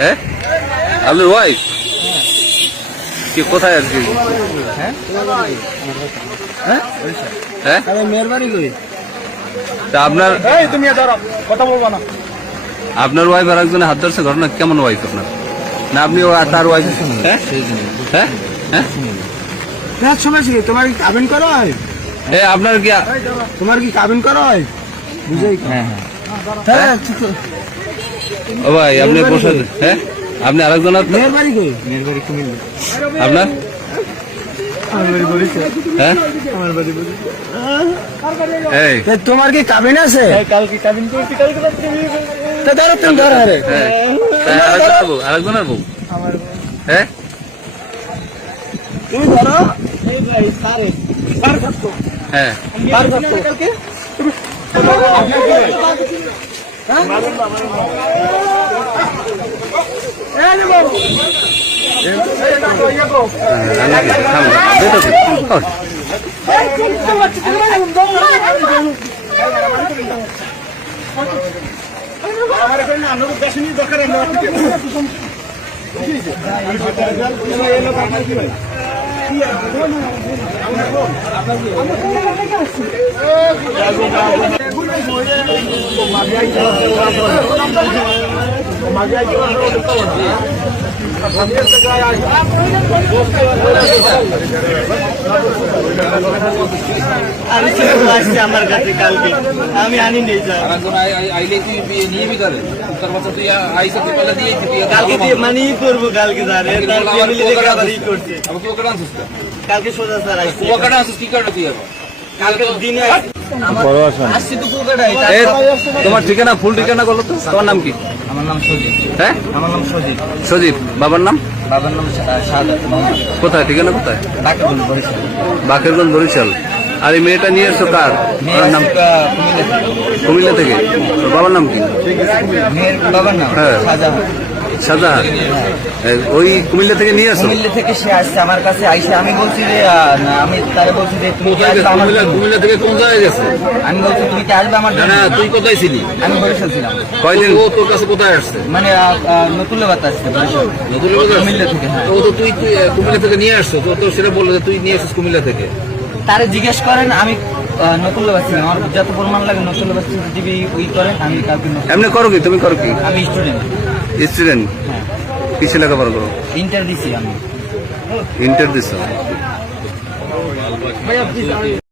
হ্যাঁ আপনার ওয়াইফ কি কোথায় আর কি? হ্যাঁ হ্যাঁ মেয়ের বাড়ি কই? তা আপনার তুমি কথা বলবো না। আপনার ওয়াইফ আর একজনের হাত ধরছে ঘটনা কেমন ওয়াইফ আপনার? না আপনি তার ওয়াইফ? হ্যাঁ হ্যাঁ হ্যাঁ শুনেছি তোমার কি কাবিন করা হয়? আপনার কি তোমার কি কাবিন করা হয়? বুঝাই হ্যাঁ হ্যাঁ ও ভাই আপনি বসে হ্যাঁ আপনি আরেকজন মেয়ের বাড়ি কই? মেয়ের বাড়ি কুমিল্লা। আপনার আমার বাড়ি বরিশাল। হ্যাঁ আমার বাড়ি এই তোমার কি কাবিন আছে? কালকে কাবিন করছি, কালকে তা ধরো তুমি ধরো। আরেকজনের বউ আমার হ্যাঁ তুমি ধরো। এই ভাই সারে পার করতো। হ্যাঁ পার করতো কালকে। আমার কাছে কালকে আমি আনি নেই কালকে মানে করবো কালকে কালকে সোজা স্যার কালকে দিনে তোমার ঠিকানা ফুল ঠিকানা বলো তো। তোমার নাম কি? আমার নাম সজিব। হ্যাঁ আমার নাম সজিব। সজীব। বাবার নাম? বাবার নাম শাহাদাত। কোথায় ঠিকানা কোথায়? বাকেরগঞ্জ বরিশাল। বাকেরগঞ্জ বরিশাল। আর এই মেয়েটা নিয়ে এসছো কার? ওর নাম কুমিল্লা থেকে। ওর বাবার নাম কি? মেয়ের বাবার নাম হ্যাঁ শাহজাহান। ওই কুমিল্লা থেকে নিয়ে আসো? কুমিল্লা থেকে সে আসছে আমার কাছে আইসে। আমি বলছি যে আমি তারে বলছি যে তুমি কুমিল্লা থেকে কোন জায়গায় গেছে? আমি বলছি তুমি কি আসবে আমার জন্য? তুই কোথায় ছিলি? আমি বরিশাল ছিলাম। কয়দিন ও তোর কাছে কোথায় আসছে? মানে নতুল্লা বাতা আসছে বরিশাল। কুমিল্লা থেকে। হ্যাঁ তো তুই কুমিল্লা থেকে নিয়ে আসছো তো তোর সেটা বললো যে তুই নিয়ে আসছিস কুমিল্লা থেকে। তারে জিজ্ঞেস করেন। আমি নতুল্লা বাচ্ছি আমার যত প্রমাণ লাগে নতুল্লা বাচ্চি দিবি ওই করেন। আমি কালকে এমনি করো কি? তুমি করো কি? আমি স্টুডেন্ট। স্টুডেন্ট? হ্যাঁ কিসে লেখাপড়া করো? ইন্টার দিছি আমি। ইন্টার দিছো?